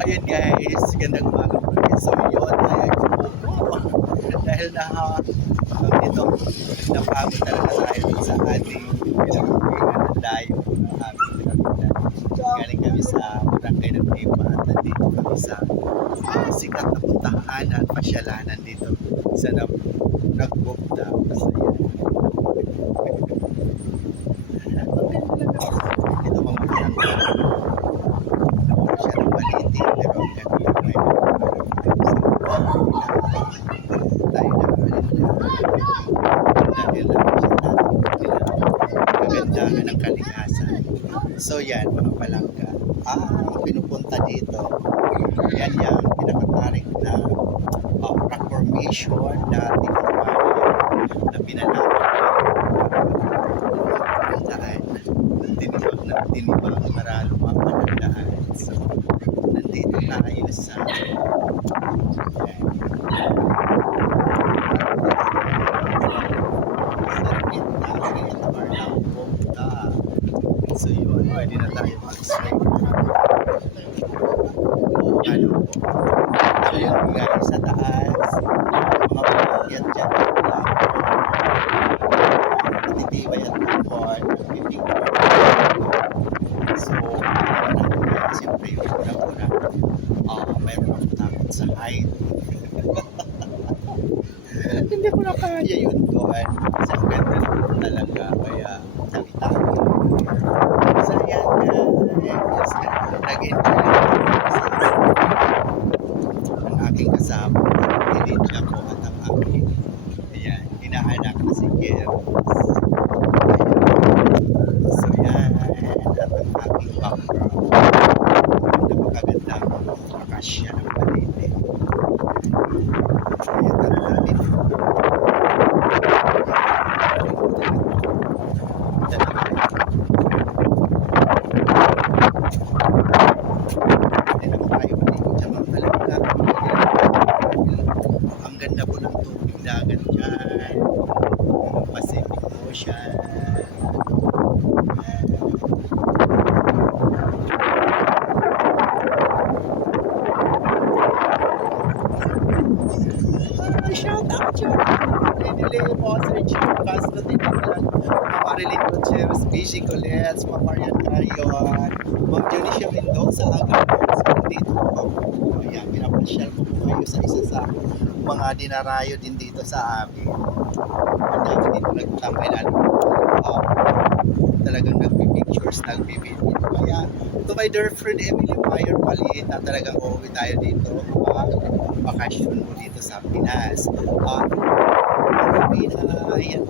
Ayun guys, gandang umaga po guys. So yun, ay dahil ito, napagod talaga tayo sa ating pinagpapingan ng layo ng aming pinagpapingan. Galing kami sa barangay ng Tipa at nandito kami sa sikat na puntahan at pasyalanan dito sa nagbukta. So yan. Ito mga pinagpapingan. Siya ng baliti pero ang ganda may tayo na dahil kagandahan ng kalikasan. So yan mga palangga, pinupunta dito yan yung pinakatarik na rock formation na tinatawag na pinalaman ng daan dinibang para lumaban ng daan. So nandito tayo sa so yun, pwede na tayo mag-strike. Ano po. So yun guys, sa taas, mga pagkakyan dyan lang. Matitibay at tupon, bibig ko. So, siyempre yung una-una, mayroon akong takot sa height. Hindi ko na kaya yun doon. Kasi ang ganda naman talaga, kaya tabi-tabi. So yan guys, nag-enjoy lang ang aking kasama. Hindi siya ko at ang aking hinahanak na si Geros. So yan, at ang aking background. Napakaganda ang akasya ng Balete. Kaya tabi-tabi. Ang ganda po ng tubig dagat dyan, Pacific Ocean. Shout out dyan! Pinili po sa Chief Castro din naman. Marilyn Gutierrez, Bishi Colets, Marian Carion, Ma'am Dionisio Mendoza, Agapos. Dito po ako. Ayan, pinapasyal ko po kayo sa isa sa mga dinarayo din dito sa amin. Ang dami dito nagtambay na talagang nagpipictures, nagbibideo. Kaya, to my dear friend Emily Mayer Palit na talagang uuwi tayo dito. Bakasyon mo dito sa Pinas. Marami na, ayan.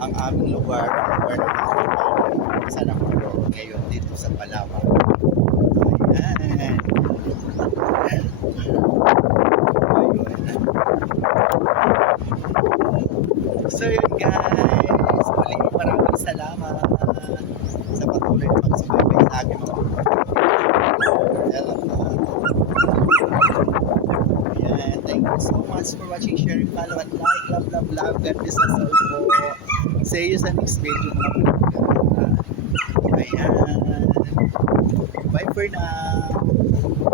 Ang aming lugar, sa Nakuro, ngayon dito sa Palawan. Ayan. So yun guys, muli maraming salamat sa patuloy na pagsubaybay sa aking mga ayan, thank you so much for watching, sharing, follow, and like. Love. God bless us all po. See you sa next video mga ayan. Bye for now.